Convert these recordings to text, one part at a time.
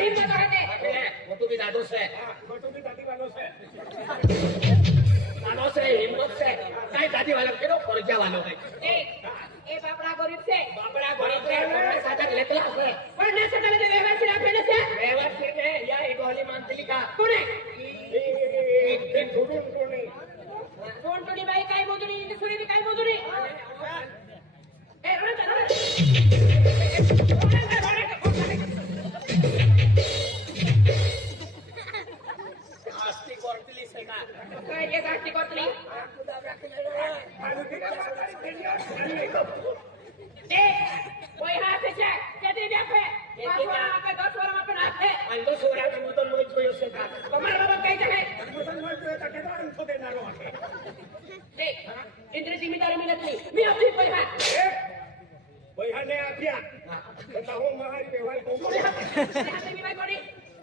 हिम्मत रहते फोटो भी दादो से फोटो भी दादी वालों से दादो से हिम्मत से काय दादी वालों के नो परजा वालों है ए बापड़ा गरीब से बापड़ा गरीब से साधा लेतला से पण ना सकाळी ते व्यवस्थित आपल्याला त्या व्यवस्थित है या इगोली मानतली का कोण आहे ते धुडून कोणी कोण कोणी बाई काय मोजणी सुरी काय मोजणी ए रडा आस्ती करतली से का काय ये गाठी कोतली ए कोई हाथ से केदी देखे 5 वर आपे 10 वर आपे हाथे अंदो सोरा के मतन मोय छोयो से का कमर बाबा काय आहे मुसन मोय तो का केदा अंत देणार आहे ए इंद्र जिम्मेदारी मिळत नाही मी आपली कोई हात बहिणे आप्या आता हो महारी व्यवहार कोणी हाते मी बाई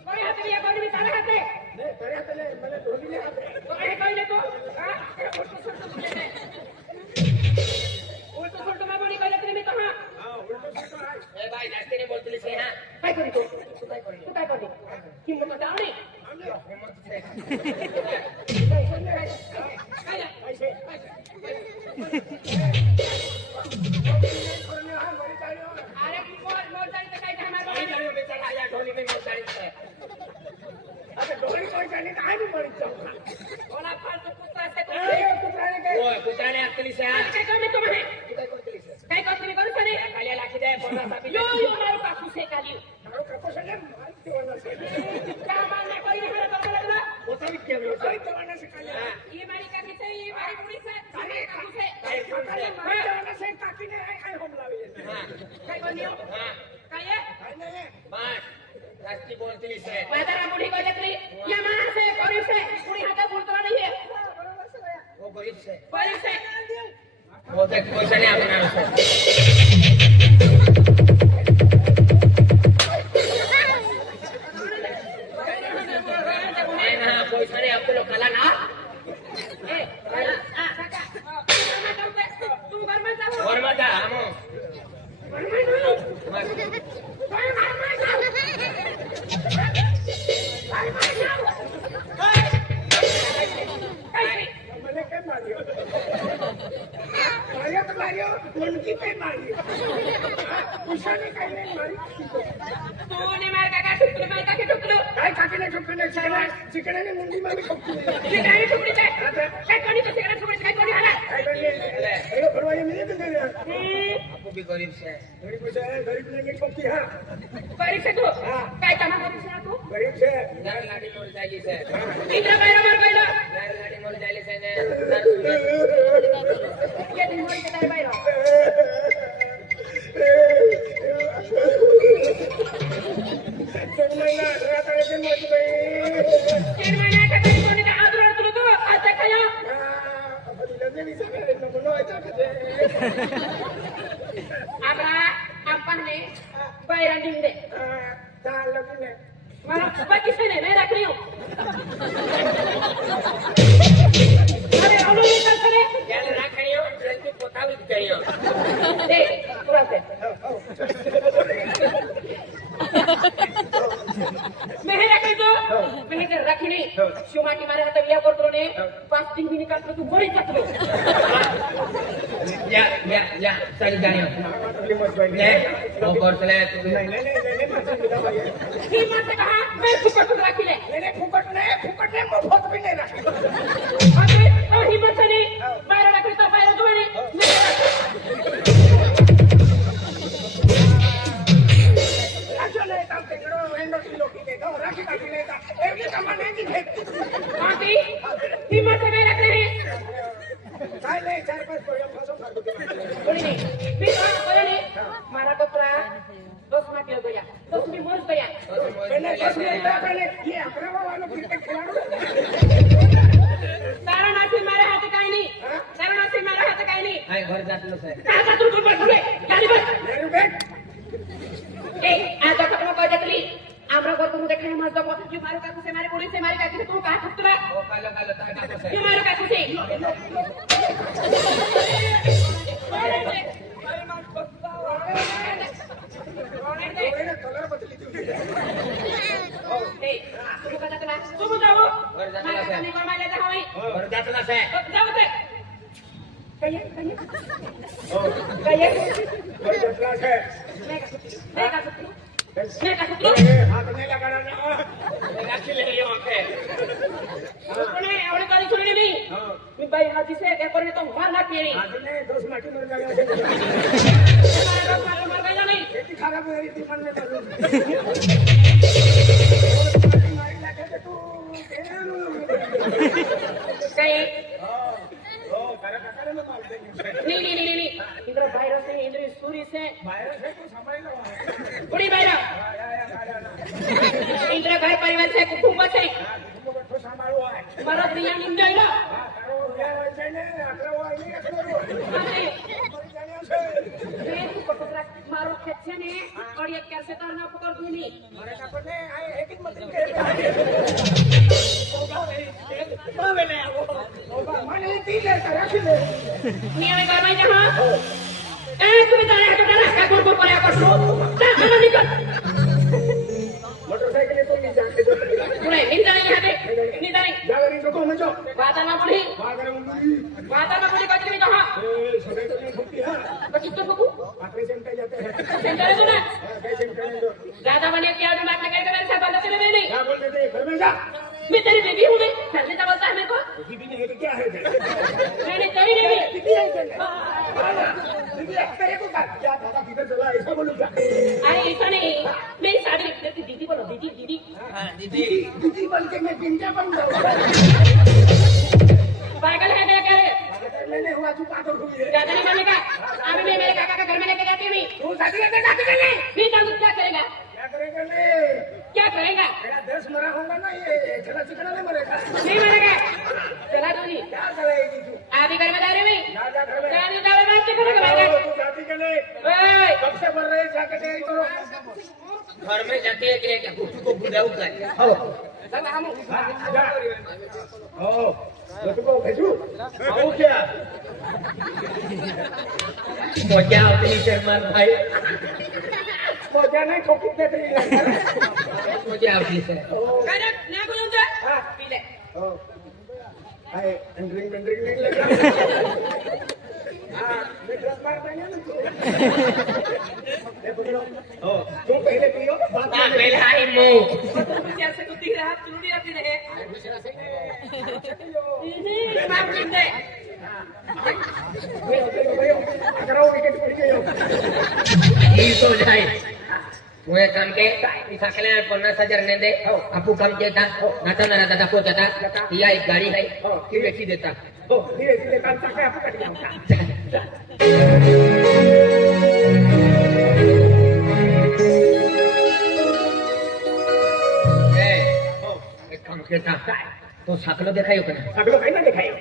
कोणी हाते मी कोणी मी तारा हाते नाही तरी आता मला धोनीले हाते कोणी कोणी तो हां उलटो सुलटो तुझे उलटो सुलटो मैं बोली कहले मी तो हां हां उलटो सुलटो आहे ए भाई जास्ती नहीं बोलतली से हां काय करी तू काय करी किंमत दावणी हिम्मत से काय पैसे अरे मोर जाणी काय काय मार कोई जाने बेचारा आया ढोली में मोसाड़ी से आता डोळी कोण जाणे काय नाही मरीत जाऊ कोणा फालतू कुत्रा से कुत्राने काय ओए कुटाने अक्कली से हां काय कमी तो म्हणे काय करतली से काय करते मी करू सने कालिया लाखी दे बोला सापी यो यो मारू काकू से काली मारो कपोसले मारते वाला से क्या मारने कोई नहीं मेरा तो लगला होता भी क्या बोलता काय तवाना से काय ये मारी काकी से ये मारी बुढ़ी से अरे काकू से काय तवाना से काकीने काय होम लावले हां काय कोणी हां काय आहे काय नाही बस जास्ती बोलतली से बाजारा बुढ़ी को जतली ये मार से गरीब से बुढ़ी हाथे बोलतो नहीं है वो गरीब से गरीब से वो तक पैसा नहीं अपना से नहीं ना पैसा नहीं आपको लोग कला ना ए आ काका तू घर में जा और मत आ हमो મને કેમ માર્યો માર્યો તો માર્યો કોણકી પે માર્યો ઉષાને કઈ નહીં મારી तू ने मार काका ठुकलो मार काकी ठुकलो काय काकीने ठोकले चिकनाने मुंडी मारी ठोकली ये काय ठुकली ते काय कोणी तो सिगरेट ठुकली काय कोणी हला काय बनले अरे फरवाये मिले तो तेरे आपको भी गरीब से गरीब पैसा है गरीब ने नहीं ठोकी हां गरीब से तू काय कामा गरीब से तू गरीब से नर लाठी मोड़ जाली से इंद्र बाहेर मार पहिला नर लाठी मोड़ जाली से ने ये दिन मोरी के बाहेर महिना रात आले ते मत बाई 3 महिन्याच्या काही कोणी का आदर तुला तू आता काय आपण लग्न विचारले नको व्हायचं कधी आता आपण ने बाहेर निंदे ता लग्न मला बाकी से नहीं मैं रख रही हूं अरे औलो निकल करे यार ना खड़ियो जल्दी पोता भी करियो दे पूरा से मैं रख तो मैं रखी नहीं शिवमाटी मारे हाथ विया करतो ने 5 दिन भी निकाल तू बड़ी कटलो या चल जानियो ले वो करतले तू नाही माझं विधा बाई की मत कहा मैं फुकट रखी ले नाही फुकट नाही मोफत भी नाही राखी अबे तो हिम्मत से नहीं बाहर रख तो बाहर धोनी राखी नाही काम ते करो एंडो किलो की दे दो राखी काटी नाही का एवढी सामान नाही की घेत आंटी हिम्मत से मैं रख रही काय नाही 4-5 पोळ्या फसव खातो बोली नहीं भी बोले नहीं मारा कपड़ा 10 मार के गया 10 में मोज गया पहले 10 मिनिट पहले ये अकरावा वाला क्रिकेट खिलाडू तारा नासी मारे हाथ काही नाही तारा नासी मारे हाथ काही नाही हाय घर जातलो से आता तू कुठे बसले गाडी बस मेरू बेट ए आता कपड़ा को जतली आमरा घर तुम देखे मत दो जो मारो काकू से मारे पुलिस से मारे काकू से तू कहां ठुकतरा वो कालो कालो ताका से जो मारो काकू से कलर बदली तू हो काय बटला आहे नाही का सुटलो नाही का सुटलो हात नाही लगाना ना राखी ले लियो आके कोणे एवढे गाडी सोडली नाही मी बाई हाती से एक करने तो मार ना केली आज ने 10 माटी मर जाएगा मार गया नहीं खेती खराब हो रही थी मन में तो मारी लाके तो तू काय हो करा में मार देंगे नहीं इधर वायरस है इधर सूर्य से वायरस है तो समझ लो पुरी वायरस इधर घर परिवार से कुटुंब से तो संभालो है मारा प्रिया निंदायला हां करो या वैसे ने अकरा वाई नहीं करो मारो खेचे ने और ये कैसे करना पकड़ दूनी मारे का पने आए एक ही मत के होगा मैंने होगा माने तीन करा के नियम कर भाई हां तुम्ही जाण्या हटवणार का गोड गोड पर्या करतो चला निकल मोटरसाइकिल तो नहीं जाते जो पुढे निंदाणी जागरी तो को मचो वाताना पुढे वागरे मुंडी वाताना पुढे कधी मी कहा ए सगळे तो नहीं होती है तो कितो बकू आखरी सेंटर जाते हैं सेंटर है ना कैसे सेंटर जो दादा बने क्या जो बात लगा कर सब बात चले नहीं क्या बोलते थे घर में जा मैं तेरी बेबी हूं मैं चलने का बोलता है मेरे को बीबी नहीं है तो क्या है मैंने तेरी बेबी बीबी है बीबी तेरे को क्या दादा किधर चला ऐसा बोलूं क्या अरे ऐसा नहीं मेरी साड़ी तेरी दीदी बोलो दीदी हां दीदी दीदी बोल के मैं पिंजा बन जाऊं पागल है क्या करे मैंने हुआ तू पागल हुई है ज्यादा नहीं मानेगा अभी मैं मेरे काका का घर में लेके जाती हूं तू शादी करके जाती नहीं नहीं जानू क्या करेगा क्या करेगा ले क्या करेगा मेरा 10 मरा होगा ना ये चला चिकना नहीं मरेगा नहीं मरेगा चला दो नहीं क्या करेगी तू अभी घर में जा रही हूं जा जा घर में चला नहीं जावे बात क्या करेगा भागा तू जाती के लिए ओए कब से मर रहे जाके तैयारी करो घर में जाती है कि क्या कुछ को बुझाऊ कर हो सब हम ओ तो तुमको भेजू आओ क्या मजा अपनी शर्मा भाई मजा नहीं तो कितने तेरी मजा आती है करे ना कोई उनसे हां पी ले ओ आए ड्रिंक नहीं लगा हां मैं ड्रग मारता है ना देखो ओ तुम पहले पियो बाद में पहले आई मो जैसे कुत्ती रहा चुड़ी रखती रहे नहीं मार दे अगर वो विकेट पड़ गई ये तो जाए मुझे काम के इसा के लिए 50,000 ने दे आपको काम किया था नाता ना दादा को जाता या एक गाड़ी है कि बेची देता ओ धीरे धीरे काम तक आपको कट जाऊंगा एक काम किया था तो साकलो दिखाई हो ना अगलो कहीं ना दिखायो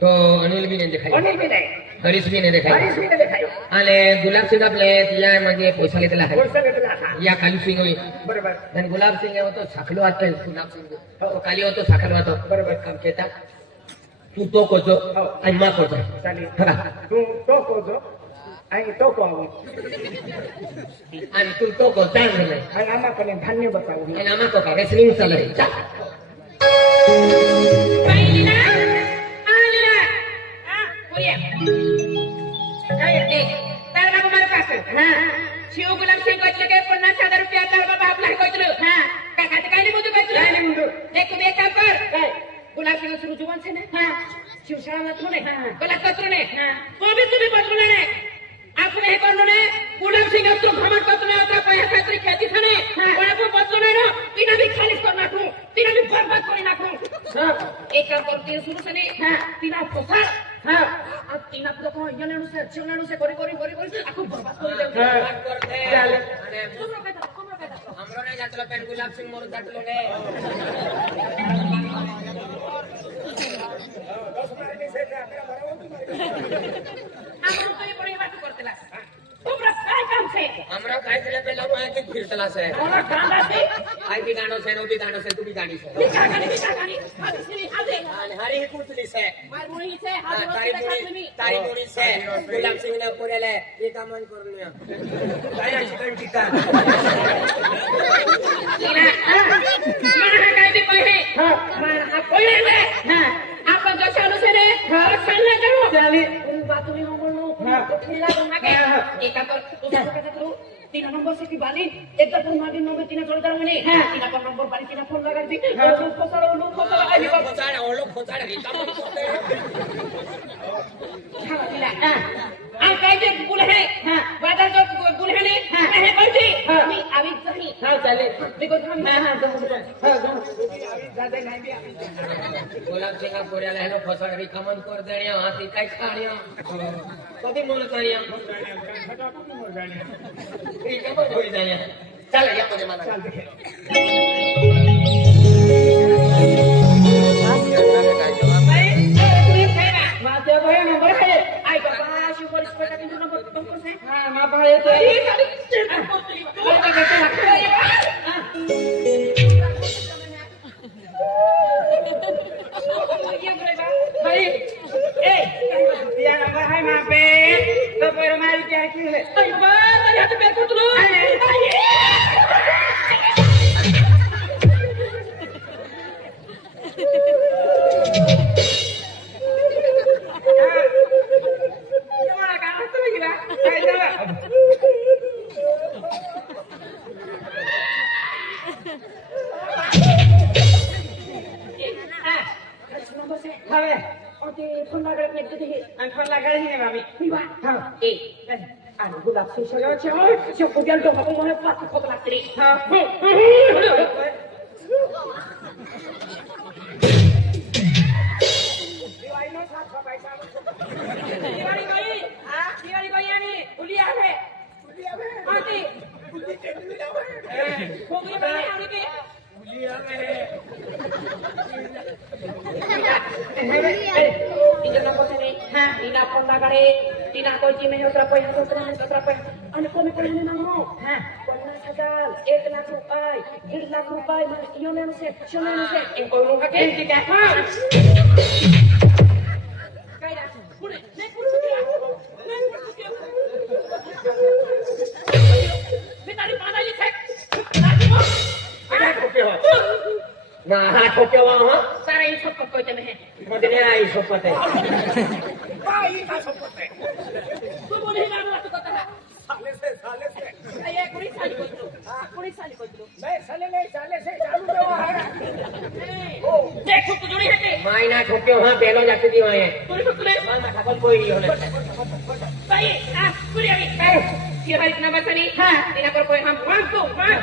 तो अनिल भी ने दिखाई अनिल भी नहीं हरीश भी ने दिखाई हरीश भी नहीं दिखायो आणि गुलाब सिंग आपले या म्हणजे पैसा घेतला आहे पैसा घेतला हा या काली सिंग होई बरोबर आणि गुलाब सिंग होतो साखलो वाटतो गुलाब सिंग तो काली होतो साखलो वाटतो बरोबर काम केता तू तो कोजो आणि मा कोजो चालेल बघा तू तो कोजो आणि तो को आणि तू तो को चांगलं नाही आणि आम्हाला धान्य बताऊ आणि आम्हा को का रेसलिंग चालू पहिलीला आलीला बोलिए काय देख तर ना तुम्हाला पास हां शिव गुलाब सिंग कोचले के 50,000 रुपया तर बाबा आपला कोचलो हां काय खाते काय नाही बोलतो कोचलो काय नाही बोलतो देख तू एक काम कर काय गुलाब सिंग सुरू जुवन से ना हां शिवशाळा मतलो नाही हां गलत कतरो नाही हां तो भी तुम्ही बदलू नाही आपण हे करू नाही गुलाब सिंग तो भ्रमण करतो नाही आता पैसा काहीतरी खेती थाने पण आपण बदलू नाही ना तिना भी खालीच कर नाखू तिना भी बर्बाद करी नाखू हां एक काम कर तीन सुरू से नाही हां तिना पोसा हां अब तिना पुरो को यनेनु से चिवनेनु से करी आखू बर्बाद करी दे बात करते चाले आणि कोमरो कहता हमरो नाही जातलो पेन गुलाब सिंग मोर जातलो रे 10 मिनिट से अकरा बरोबर तुम्हाला आपण तो बड़ी बात करतेला तुमरा काय काम छे हमरा काय केले पे लरो आहे की फिरतला से हमरा गाना से आई भी गाणो से नो भी गाणो से तू भी गाणी से निकाली हाथ से हाथ दे आणि हरी ही कुतली से मार मुणी से हाथ तारी मुनी से गुलाब सिंग ने पुरेले ये काम मन करून काय आहे चिकन टिक्का मला काय बी पहिले मला पहिले हां आपण कशानु से रे सांगला करू चाले बात तुम्ही एका तर तुझा काय करू 3 नंबर से की बाली एक तर मागे नंबर 3 चढ तर म्हणे 3 नंबर बाली 3 फोन लगाती खोसाळा आली बाबा खोचाड रिकामं होतंय. आ काय जे बुल है बाजार जो बुल है ने हे करती मी आवी जाई चालेल. देखो हम गुलाब सिंगा कोऱ्याला ह्यानं खोचाड रिकामं कर देण्या हाती काय खाण्या कधी मोल जाण्या रिकामं होई जाण्या. चला या मध्ये मला माझ्या भाई नंबर है आई बाबा शिवरी स्पष्ट किती नंबर तुमको से हां मा भाई तो भाई ए दिया नंबर है मां पे तो पर मारी क्या की है आई बाबा तेरे हाथ पे कुतलो गुलाब से शगल तो हम मोहे पास खोप लागते दिवाळी बाई आणि फुली आहे आती फुली बाई आणि की फुली आहे तिच्या नंबरने तिला फोन लागाडे तिना कोची में होता पैसा आणि कोणी कोणी ना हो 50,000 1,00,000 रुपये 1.5 लाख रुपये यो में से शोने में से एक कोई लोग के ठीक है काय ना पुढे नाही पुढे मी तारी पाडाली थे ना हा ठोक्या वा सारा ही सब कोते में है मध्ये नाही आई सोपत आहे. बाई काय सोपत आहे तू बोले ना तू कथा साले से ये कुणी साली कोतलो नाही साले से चालू देवा है ओ देख तू जोड़ी हटे मायना ठोक्यो हा बेलो जाती दी वाये तू ठुकले मामा ठाकल कोई नहीं होले. भाई पूरी आई ये भाई इतना बसनी हां इना पर कोई हम वन टू वन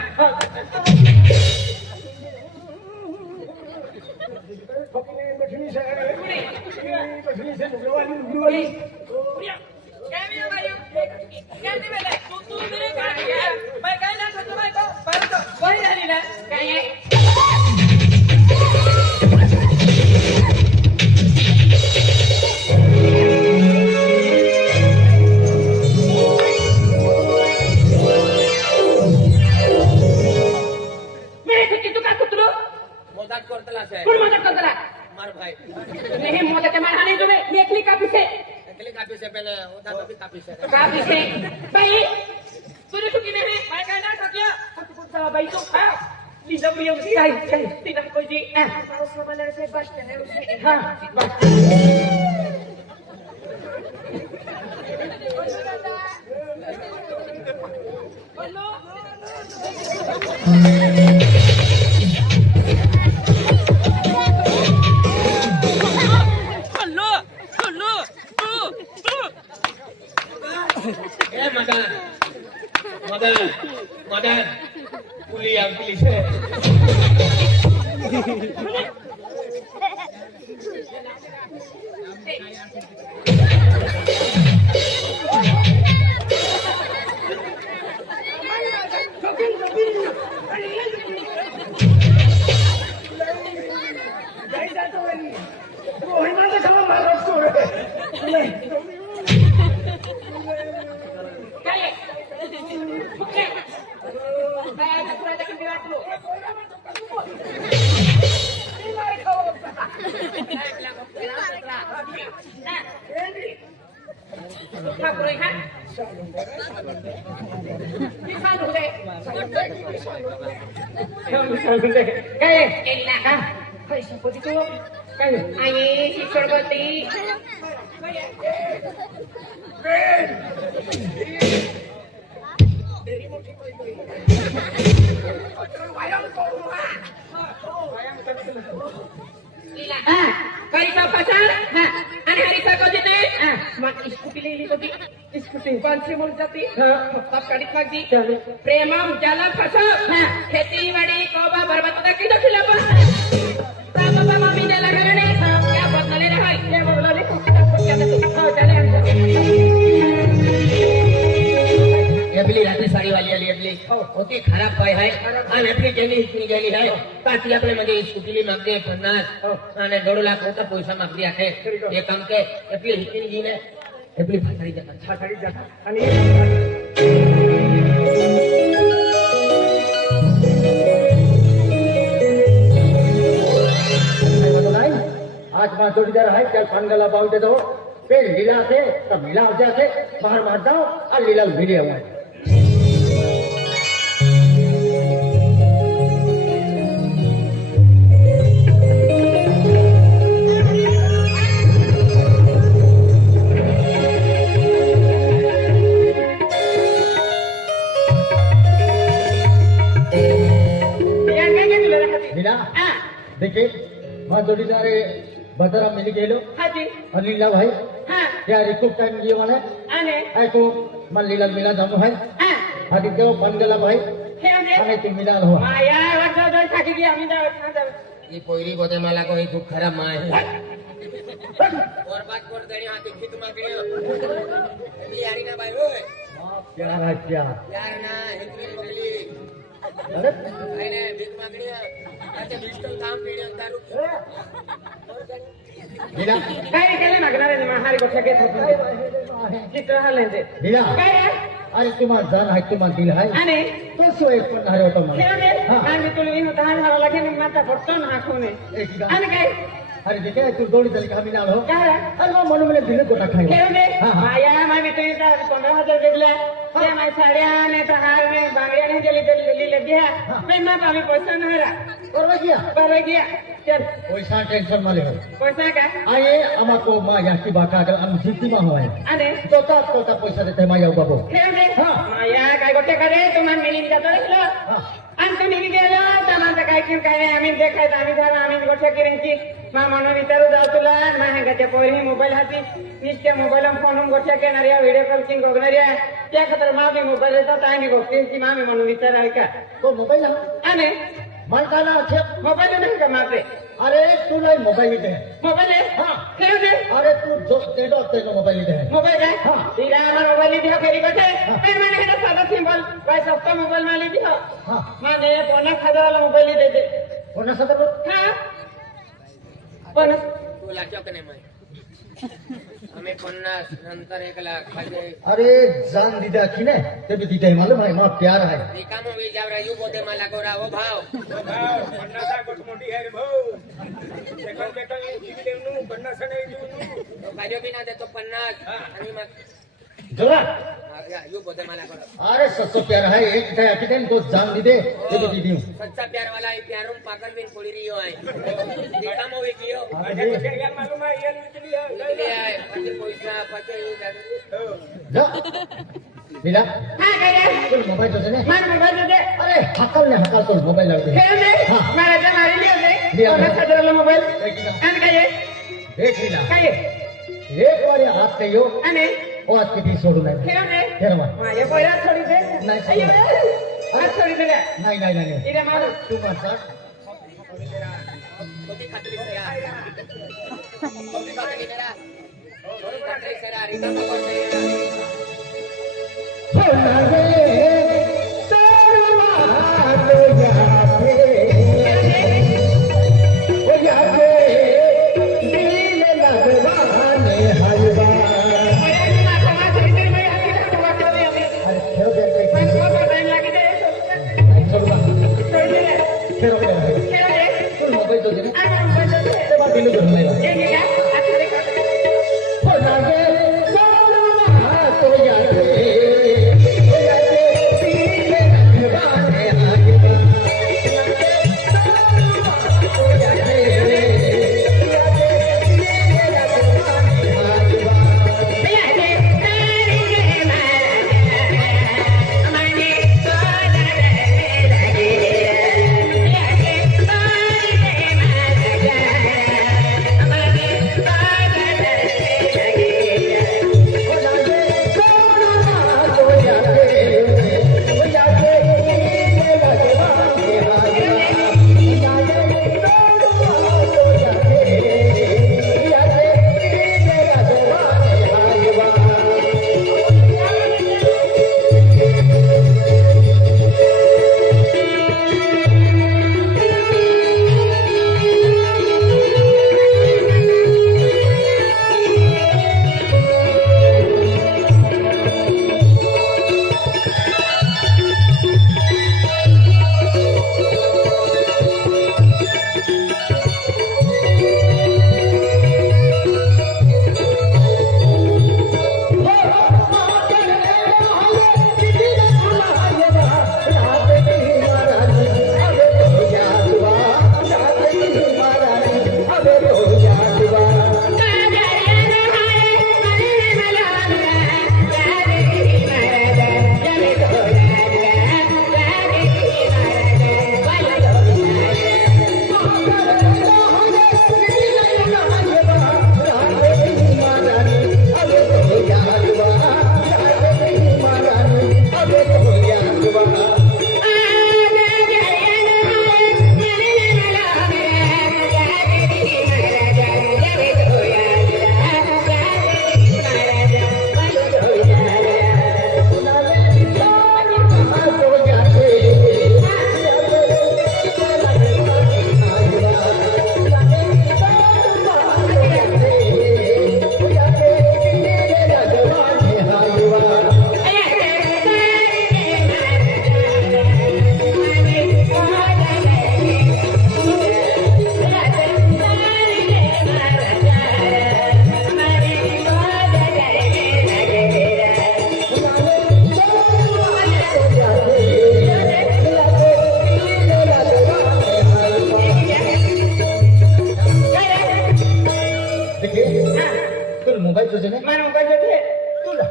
बठनी से नुगवाली पूरी क्या भी भाई क्या दे बेले तू मेरे का मैं काय ना तो भाई को पर तो वही हरी ना काय है मजाक करतला से कोण मदत करतला मार भाई नहीं मदत मार हाने तुम्हें लेखली काफी से अगले काफी से पहले होता तो भी काफी से भाई तुझे छुट्टी नहीं है मैं कहना सकिया कुत्ता भाई तो हां लीजा भी उसी आई तीन कोई जी उस वाले से बच है उसी हां हेलो मदन पुलिस है हा हरीचा पसार हा आणि हरीचा कधी हा मग स्कूटी लिहिली होती स्कूटी कोणची मुल जाती फक्त गाडीत लागली प्रेमम जल फस हा खेतीवाडी कोबा बरबत की दखिला बस बाबा मम्मी ने लगा ने क्या बदले रे भाई ये बोला रे क्या हो चले एबली रात्री साडी वाली आली एबली होती खराब पाय आहे आणि आपली गेली इतकी गेली आहे पाठी आपले म्हणजे स्कूटीली मागते 50 आणि 1.5 लाख होता पैसा मागली आहे हे काम के एबली इतकी गेली एबली फाटाडी जातात फाटाडी जातात आणि आज मां जोड़ीदार है चल पानगला बाव दे दो फिर लीला से तब लीला हो जाते बाहर मार दो और लीला भिड़े हुआ लीला देखिए मां जोड़ीदार बदरा मिली गेलो हाजी अनिला भाई हा या रिकूप टाइम गियो माने आणि ऐको मन लीला मिला जानो है हा आदि देव पानगला भाई हे म्हणजे आणि ते मिलाल हो माया वाटलं तर थाकी गी आम्ही जाऊ ही पोयरी बोते मला को ही खूप खराब माय बरबाद कर देणी हाती खित मागणी एबली यारी ना बाई होय क्या राजा यार ना हितरी मोगली अरे नाही नाही भीक मागणी आता बिस्टल काम पेढे दारू लीला काय केले मागणार आहे महारी गोष्ट घेत होती चित्र हल्ले लीला काय अरे तुम्हारा जान है तुम्हारा दिल है आणि तो सो एक पण हरे होतो हे म्हणजे हाँ आम्ही तुला होता हार लागे मी माता फटतो ना हाकूने एक गान आणि काय अरे देखे तू दौड़ी चल के मिलाल हो काय अरे वो मनु में दिल को रखा हे है म्हणजे हाँ हाँ माया मामी तुम्ही 15,000 दिले त्या माय साड्या ने तर हार ने बांगड्या ने गेली तर लिहिले द्या पण मग आम्ही पैसा नाही रा करवा गया बरं घ्या चल पैसा टेंशन माले हो पैसा का आये अमा को माँ याकी बाका अगर हम जीती माँ हुआ है आणि तोता पैसा देते हैं माया बाबू हे म्हणजे हाँ माया काय गोष्ट करे तुम्हाला मिळून जातो रे हाँ आणि तुम्ही गेलो तर माझं काय की काय नाही आम्ही देखायचं आम्ही झालं आम्ही गोष्ट किरणची मा म्हणून विचारू जाऊ तुला महागाच्या पोरी मोबाईल हाती निश्चय मोबाईल फोन गोष्ट घेणाऱ्या व्हिडिओ कॉलिंग बघणाऱ्या त्या खातर मामी मोबाईल येतात आणि गोष्टींची मामी म्हणून विचार आहे का तो मोबाइल है आणि मालका ना अच्छे मोबाईल नाही का माझे अरे तू नहीं मोबाइल दे मोबाईल आहे हाँ खेळू दे अरे तू जो दे दो तेरे मोबाइल दे मोबाईल आहे हाँ तिला आम्हाला मोबाईल दिला फेरी कसे हाँ. पण मला हे साधा सिंपल काय सस्ता मोबाईल मला दिला हाँ माझे 50,000 मोबाईल देते कोणा सब हा पण तू लाजो का नाही माय आम्ही 50 नंतर 1 लाख पाहिजे अरे जान दीदा की ने ते भी दीदा मालूम है माँ प्यार है रिकामो विचार यू बोते मला गोरा वो भाव मोटी है रे भाऊ देखो देखो टीवी देवनु 50 नाही देवनु तो काजो बी ना देतो 50 आणि मग जोरा यू बोते मला गोरा अरे सच्चो प्यार है एक है कितने तो जान दी दे ते भी दी सच्चा प्यार वाला है प्यारों पागल बिन कोड़ी रियो है रिकामो वे कियो अरे मालूम है ये निकली है पचे पैसा पचे ये जा लीला हा काय तू मोबाइल तो दे माझा मोबाईल दे अरे हकल तो मोबाइल लग दे खेळू दे हाँ. मला तर मारी लिहिलं लिहा. 50,000 मोबाईल एक ना. आणि काय देख लीला काय एक बार हाथ कहियो आणि ओ आज किती सोडू नाही खेळू दे खेळवा माझ्या पहिला थोडी दे नाही, अय्यो, आज थोडी दे नाही नाही नाही इथे मारू तू मारता कोती खात्री से यार कोती खात्री मेरा कोती खात्री से यार रिकामो कर दे होना रे सरवा लो याते ओ याते दिल लगवाने हलवा अरे खेलो दे चलो खेलो दे तू मोबाइल तो दे ते बात दिल कर ले होना रे सरवा तो याते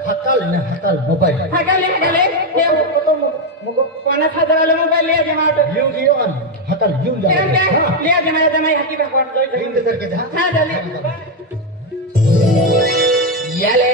हकाल ना हकाल मोबाईल हागाले हे मग 50,000 मोबाईल लिहा जमाट येऊ घेऊ आणि हकाल घेऊन जा लिहा जमाई हाती भागवान हिंद सारखे हा झाले याले